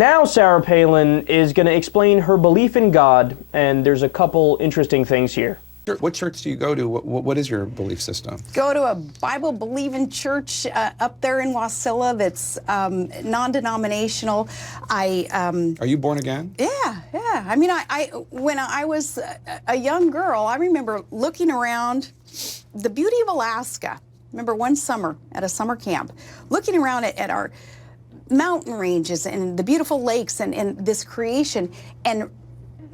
Now Sarah Palin is going to explain her belief in God, and there's a couple interesting things here. What church do you go to? What is your belief system? Go to a Bible-believing church up there in Wasilla that's non-denominational. Are you born again? Yeah. I mean, when I was a young girl, I remember looking around the beauty of Alaska. Remember one summer at a summer camp, looking around at our mountain ranges and the beautiful lakes and this creation, and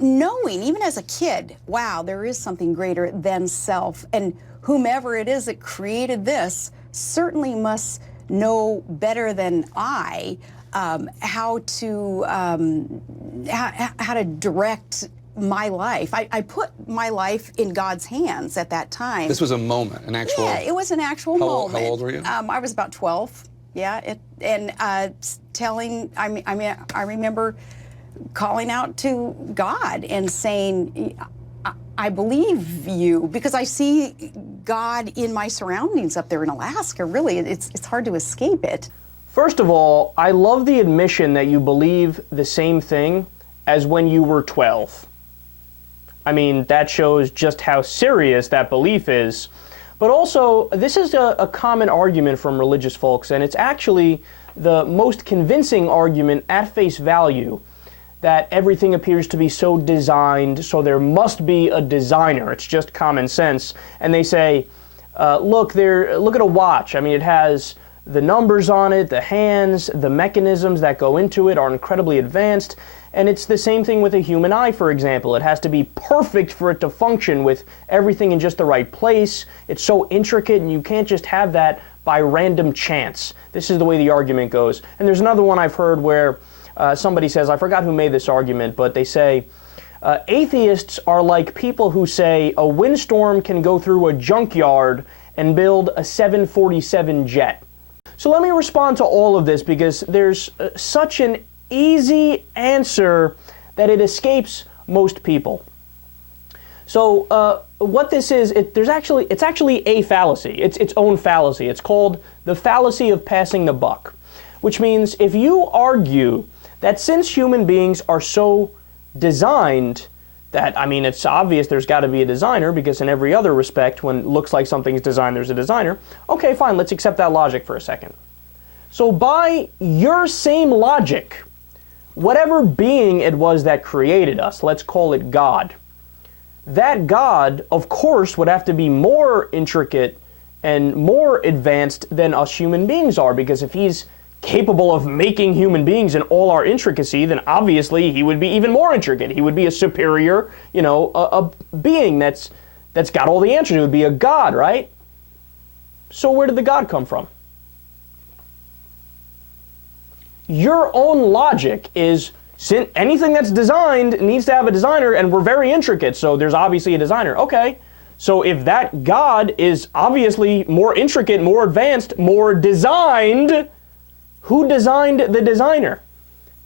knowing, even as a kid, wow, there is something greater than self, and whomever it is that created this certainly must know better than I how to direct my life. I put my life in God's hands at that time. This was a moment, an actual... Yeah, it was an actual moment. How old were you? I was about 12, yeah, I remember calling out to God and saying, I believe you, because I see God in my surroundings up there in Alaska. Really, it's hard to escape it. First of all, I love the admission that you believe the same thing as when you were 12. I mean, that shows just how serious that belief is. But also, this is a common argument from religious folks, and it's actually the most convincing argument at face value, that everything appears to be so designed, so there must be a designer. It's just common sense. And they say, look at a watch. I mean, it has the numbers on it, the hands, the mechanisms that go into it are incredibly advanced. And it's the same thing with a human eye, for example. It has to be perfect for it to function with everything in just the right place. It's so intricate, and you can't just have that by random chance. This is the way the argument goes. And there's another one I've heard where somebody says, I forgot who made this argument, but they say, atheists are like people who say a windstorm can go through a junkyard and build a 747 jet. So let me respond to all of this, because there's such an easy answer that it escapes most people. So what this is, it's actually a fallacy. It's its own fallacy. It's called the fallacy of passing the buck, which means if you argue that since human beings are so designed that, I mean, it's obvious there's got to be a designer, because in every other respect, when it looks like something's designed, there's a designer. Okay, fine, let's accept that logic for a second. So by your same logic, whatever being it was that created us, let's call it God, that God, of course, would have to be more intricate and more advanced than us human beings are, because if he's capable of making human beings in all our intricacy, then obviously he would be even more intricate. He would be a superior, a being that's got all the answers. It would be a God, right? So where did the God come from? Your own logic is, anything that's designed needs to have a designer, and we're very intricate, so there's obviously a designer. Okay, so if that God is obviously more intricate, more advanced, more designed, who designed the designer?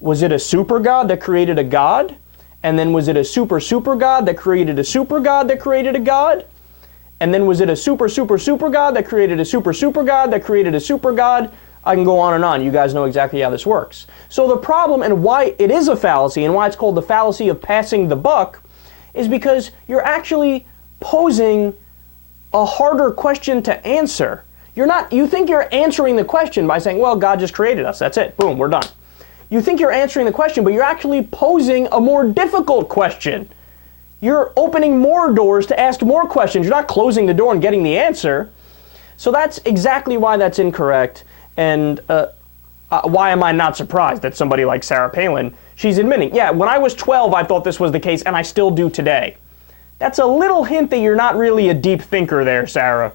Was it a super God that created a God? And then was it a super God that created a super God that created a God? And then was it a super God that created a super God that created a super God? I can go on and on. You guys know exactly how this works. So the problem, and why it is a fallacy, and why it's called the fallacy of passing the buck, is because you're actually posing a harder question to answer. You think you're answering the question by saying, well, God just created us. That's it. Boom, we're done. You think you're answering the question, but you're actually posing a more difficult question. You're opening more doors to ask more questions. You're not closing the door and getting the answer. So that's exactly why that's incorrect. And why am I not surprised that somebody like Sarah Palin, she's admitting, yeah, when I was 12, I thought this was the case, and I still do today. That's a little hint that you're not really a deep thinker there, Sarah.